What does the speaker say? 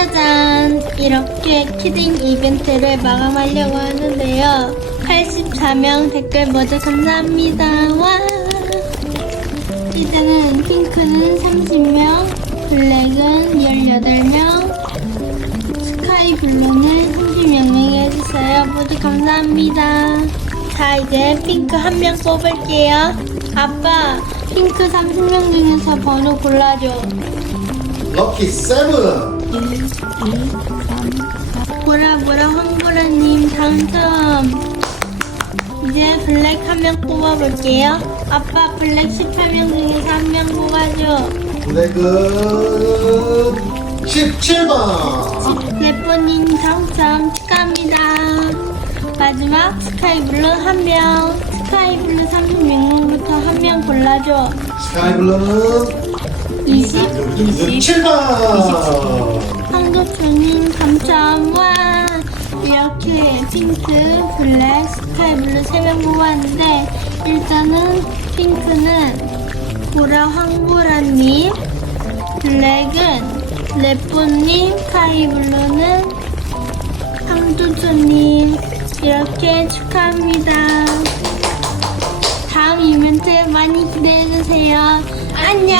짜잔! 이렇게 키링 이벤트를 마감하려고 하는데요. 84명 댓글 모두 감사합니다. 와! 이제는 핑크는 30명, 블랙은 18명, 스카이 블루는 30명에게 해주세요. 모두 감사합니다. 자, 이제 핑크 한 명 뽑을게요. 아빠, 핑크 30명 중에서 번호 골라줘. 럭키 세븐. 보라 보라 황보라님 당첨. 이제 블랙 한 명 뽑아볼게요. 아빠 블랙 18명 중에서 한 명 뽑아줘. 블랙은 17번. 레포님 당첨 축하합니다. 마지막 스카이블루 한 명. 스카이블루 30명부터 한 명 골라줘. 스카이블루는 20. 27번. 황도초님 당첨 와 이렇게 핑크, 블랙, 스카이블루 3명 뽑았는데 일단은 핑크는 보라 황보라님 블랙은 레뽀님 스카이블루는 황도초님. 이렇게 축하합니다. 다음 이벤트 많이 기대해주세요. 안녕